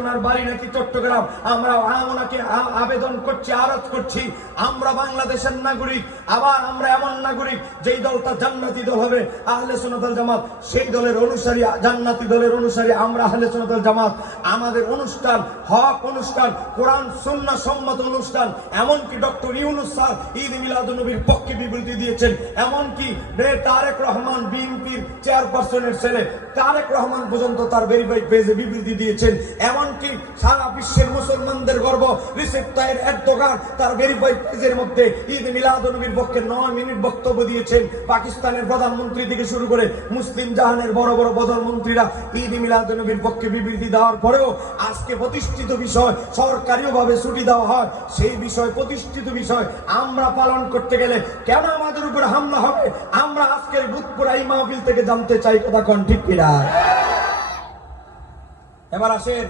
ওনার বাড়ি নাকি চট্টগ্রাম। আমরা ওনাকে আবেদন করছি, আরজ করছি, আমরা বাংলাদেশের নাগরিক, আবার আমরা এমন নাগরিক যেই দলটা জান্নাতি দল হবে আহলে সুন্নাত ওয়াল জামাত, সেই দলের অনুসারী, জান্নাতি দলের অনুসারী আমরা আহলে সুন্নাত ওয়াল জামাত। আমাদের অনুষ্ঠান হক অনুষ্ঠান, কোরআন সুন্নাহ সম্মত অনুষ্ঠান। এমনকি ডক্টর ইউনূস স্যার ঈদ মিলাদুন্নবীর পক্ষে বিবৃতি দিয়েছেন। এমনকি তারেক রহমান, বিএনপির চেয়ারপারসনের ছেলে তারেক রহমান পর্যন্ত তার ভেরিফাইড পেজে বিবৃতি দিয়েছেন। এমনকি সারা বিশ্বের মুসলমানদের গর্ব রিসেপ তাইয়েব এরদোগান তার ভেরিফাইড পেজের মধ্যে ঈদ মিলাদুন্নবীর পক্ষে 9 মিনিট বক্তব্য দিয়েছেন। পাকিস্তানের প্রধানমন্ত্রী থেকে শুরু করে মুসলিম জাহানের বড় বড় প্রধানমন্ত্রীরা ঈদ মিলাদুন্নবীর পক্ষে বিবৃতি দেওয়ার পরেও আজকে প্রতিষ্ঠিত বিষয় সরকারিভাবে ছুটি দেওয়া হয়, সেই বিষয় প্রতিষ্ঠিত বিষয় আমরা পালন করতে গেলে কেন আমাদের উপর হামলা হবে? আমরা আজকের বুধপুরা এই মাহফিল থেকে জানতে চাই, কথা কোন ঠিক কিনা? এবার আসেন।